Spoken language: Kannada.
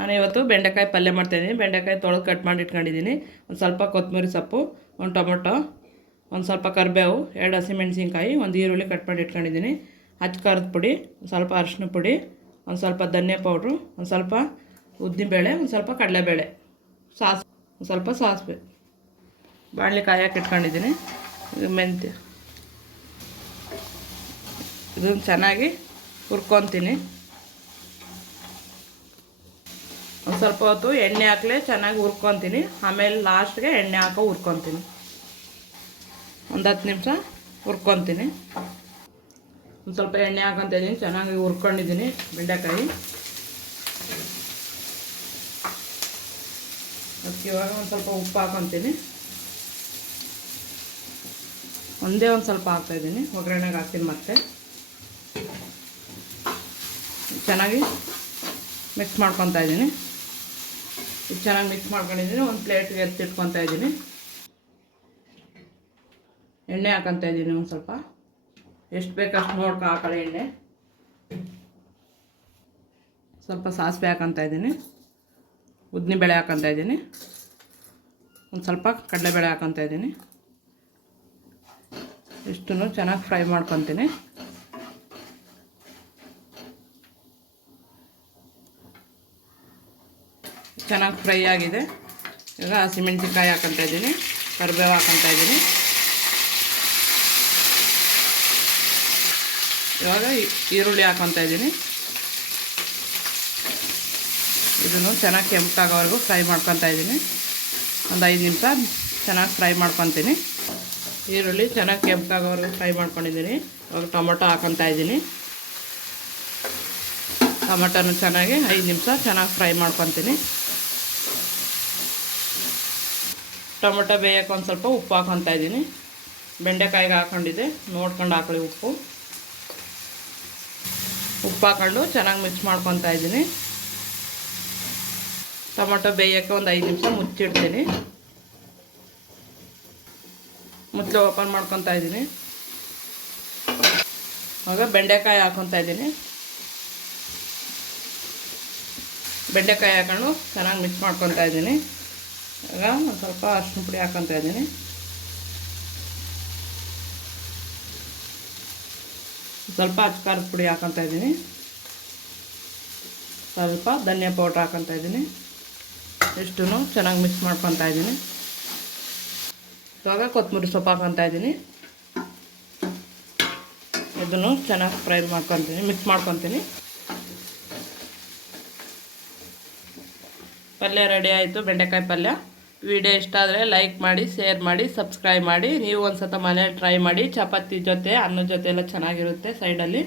ನಾನು ಇವತ್ತು ಬೆಂಡೆಕಾಯಿ ಪಲ್ಯ ಮಾಡ್ತಾಯಿದ್ದೀನಿ. ಬೆಂಡೆಕಾಯಿ ತೊಳೆದು ಕಟ್ ಮಾಡಿ ಇಟ್ಕೊಂಡಿದ್ದೀನಿ. ಒಂದು ಸ್ವಲ್ಪ ಕೊತ್ತಂಬರಿ ಸೊಪ್ಪು, ಒಂದು ಟೊಮೊಟೊ, ಒಂದು ಸ್ವಲ್ಪ ಕರಿಬೇವು, 2 ಹಸಿಮೆಣ್ಸಿನ್ಕಾಯಿ, ಒಂದು ಈರುಳ್ಳಿ ಕಟ್ ಮಾಡಿ ಇಟ್ಕೊಂಡಿದ್ದೀನಿ. ಅಚ್ಚ ಖಾರದ ಪುಡಿ, ಒಂದು ಸ್ವಲ್ಪ ಅರಿಶಿನ ಪುಡಿ, ಒಂದು ಸ್ವಲ್ಪ ಧನಿಯಾ ಪೌಡ್ರು, ಒಂದು ಸ್ವಲ್ಪ ಉದ್ದಿನಬೇಳೆ, ಒಂದು ಸ್ವಲ್ಪ ಕಡಲೆಬೇಳೆ, ಒಂದು ಸ್ವಲ್ಪ ಸಾಸಿವೆ, ಬಾಣಲೆ ಕಾಯಕ್ಕೆ ಇಟ್ಕೊಂಡಿದ್ದೀನಿ. ಇದು ಮೆಂತ್ಯ, ಇದನ್ನು ಚೆನ್ನಾಗಿ ಹುರ್ಕೊತೀನಿ. ಒಂದು ಸ್ವಲ್ಪ ಹೊತ್ತು ಎಣ್ಣೆ ಹಾಕಲೇ ಚೆನ್ನಾಗಿ ಹುರ್ಕೊತೀನಿ. ಆಮೇಲೆ ಲಾಸ್ಟ್ಗೆ ಎಣ್ಣೆ ಹಾಕೋ ಹುರ್ಕೊತೀನಿ. ಒಂದು 10 ನಿಮಿಷ ಹುರ್ಕೊತೀನಿ. ಒಂದು ಸ್ವಲ್ಪ ಎಣ್ಣೆ ಹಾಕೊತಿದ್ದೀನಿ. ಚೆನ್ನಾಗಿ ಹುರ್ಕೊಂಡಿದ್ದೀನಿ ಬೆಂಡೆಕಾಯಿ. ಅದಕ್ಕೆ ಇವಾಗ ಒಂದು ಸ್ವಲ್ಪ ಉಪ್ಪು ಹಾಕೊತೀನಿ. ಒಂದೇ ಒಂದು ಸ್ವಲ್ಪ ಹಾಕ್ತಾಯಿದ್ದೀನಿ. ಒಗ್ಗರಣೆಗೆ ಹಾಕ್ತೀನಿ. ಮತ್ತೆ ಚೆನ್ನಾಗಿ ಮಿಕ್ಸ್ ಮಾಡ್ಕೊತಾ ಇದ್ದೀನಿ. ಇದು ಚೆನ್ನಾಗಿ ಮಿಕ್ಸ್ ಮಾಡ್ಕೊಂಡಿದ್ದೀನಿ. ಒಂದು ಪ್ಲೇಟ್ಗೆ ಎತ್ತಿಟ್ಕೊತಾ ಇದ್ದೀನಿ. ಎಣ್ಣೆ ಹಾಕೊತಾ ಇದ್ದೀನಿ. ಒಂದು ಸ್ವಲ್ಪ ಎಷ್ಟು ಬೇಕಷ್ಟು ನೋಡ್ಕೊ ಹಾಕೊಳ್ಳಿ ಎಣ್ಣೆ. ಸ್ವಲ್ಪ ಸಾಸಿವೆ ಹಾಕೊತಾ ಇದ್ದೀನಿ. ಉದ್ದಿನಬೇಳೆ ಹಾಕೊತಾ ಇದ್ದೀನಿ. ಒಂದು ಸ್ವಲ್ಪ ಕಡಲೆಬೇಳೆ ಹಾಕೊತಾ ಇದ್ದೀನಿ. ಇಷ್ಟನ್ನು ಚೆನ್ನಾಗಿ ಫ್ರೈ ಮಾಡ್ಕೊತೀನಿ. ಚೆನ್ನಾಗಿ ಫ್ರೈ ಆಗಿದೆ. ಈಗ ಹಸಿಮೆಣ್ಸಿನ್ಕಾಯಿ ಹಾಕೊತಾ ಇದ್ದೀನಿ. ಕರಿಬೇವು ಹಾಕೊತಾ ಇದ್ದೀನಿ. ಇವಾಗ ಈರುಳ್ಳಿ ಹಾಕೊತಾ ಇದ್ದೀನಿ. ಇದನ್ನು ಚೆನ್ನಾಗಿ ಕೆಂಪಾಗೋವರೆಗೂ ಫ್ರೈ ಮಾಡ್ಕೊತಾ ಇದ್ದೀನಿ. ಒಂದು 5 ನಿಮಿಷ ಚೆನ್ನಾಗಿ ಫ್ರೈ ಮಾಡ್ಕೊತೀನಿ. ಈರುಳ್ಳಿ ಚೆನ್ನಾಗಿ ಕೆಂಪಾಗೋವರೆಗೂ ಫ್ರೈ ಮಾಡ್ಕೊಂಡಿದ್ದೀನಿ. ಇವಾಗ ಟೊಮೊಟೊ ಹಾಕೊತಾ ಇದ್ದೀನಿ. ಟೊಮೊಟೊನು ಚೆನ್ನಾಗಿ 5 ನಿಮಿಷ ಚೆನ್ನಾಗಿ ಫ್ರೈ ಮಾಡ್ಕೊತೀನಿ. ಟೊಮೊಟೊ ಬೇಯಕ್ಕೆ ಒಂದು ಸ್ವಲ್ಪ ಉಪ್ಪು ಹಾಕೊತಾ ಇದ್ದೀನಿ. ಬೆಂಡೆಕಾಯಿಗೆ ಹಾಕ್ಕೊಂಡಿದ್ದೆ, ನೋಡ್ಕೊಂಡು ಹಾಕೊಳ್ಳಿ ಉಪ್ಪು. ಉಪ್ಪು ಹಾಕ್ಕೊಂಡು ಚೆನ್ನಾಗಿ ಮಿಕ್ಸ್ ಮಾಡ್ಕೊತಾ ಇದ್ದೀನಿ. ಟೊಮೊಟೊ ಬೇಯಕ್ಕೆ ಒಂದು 5 ನಿಮಿಷ ಮುಚ್ಚಿಡ್ತೀನಿ. ಮುಚ್ಚಳ ಓಪನ್ ಮಾಡ್ಕೊತಾ ಇದ್ದೀನಿ. ಆಗ ಬೆಂಡೆಕಾಯಿ ಹಾಕ್ಕೊತಾ ಇದ್ದೀನಿ. ಬೆಂಡೆಕಾಯಿ ಹಾಕೊಂಡು ಚೆನ್ನಾಗಿ ಮಿಕ್ಸ್ ಮಾಡ್ಕೊತಾ ಇದ್ದೀನಿ. ಈಗ ಒಂದು ಸ್ವಲ್ಪ ಅರಿಶಿನ ಪುಡಿ ಹಾಕ್ಕೊತಾ ಇದ್ದೀನಿ. ಸ್ವಲ್ಪ ಅಚ್ಚ ಖಾರದ ಪುಡಿ ಹಾಕ್ಕೊತಾ ಇದ್ದೀನಿ. ಸ್ವಲ್ಪ ಧನಿಯಾ ಪೌಡ್ರ್ ಹಾಕ್ಕೊತಾ ಇದ್ದೀನಿ. ಇಷ್ಟೂ ಚೆನ್ನಾಗಿ ಮಿಕ್ಸ್ ಮಾಡ್ಕೊತಾ ಇದ್ದೀನಿ. ಇವಾಗ ಕೊತ್ತಂಬರಿ ಸೊಪ್ಪು ಹಾಕ್ಕೊತಾ ಇದ್ದೀನಿ. ಇದನ್ನು ಚೆನ್ನಾಗಿ ಫ್ರೈ ಮಾಡ್ಕೊತೀನಿ, ಮಿಕ್ಸ್ ಮಾಡ್ಕೊತೀನಿ. ಪಲ್ಯ ರೆಡಿ ಆಯಿತು, ಬೆಂಡೆಕಾಯಿ ಪಲ್ಯ. ವಿಡಿಯೋ ಇಷ್ಟ ಆದರೆ ಲೈಕ್ ಮಾಡಿ, ಶೇರ್ ಮಾಡಿ, ಸಬ್ಸ್ಕ್ರೈಬ್ ಮಾಡಿ. ನೀವು ಒಂದು ಸಲ ಮನೇಲಿ ಟ್ರೈ ಮಾಡಿ. ಚಪಾತಿ ಜೊತೆ, ಅನ್ನದ ಜೊತೆ ಎಲ್ಲ ಚೆನ್ನಾಗಿರುತ್ತೆ ಸೈಡಲ್ಲಿ.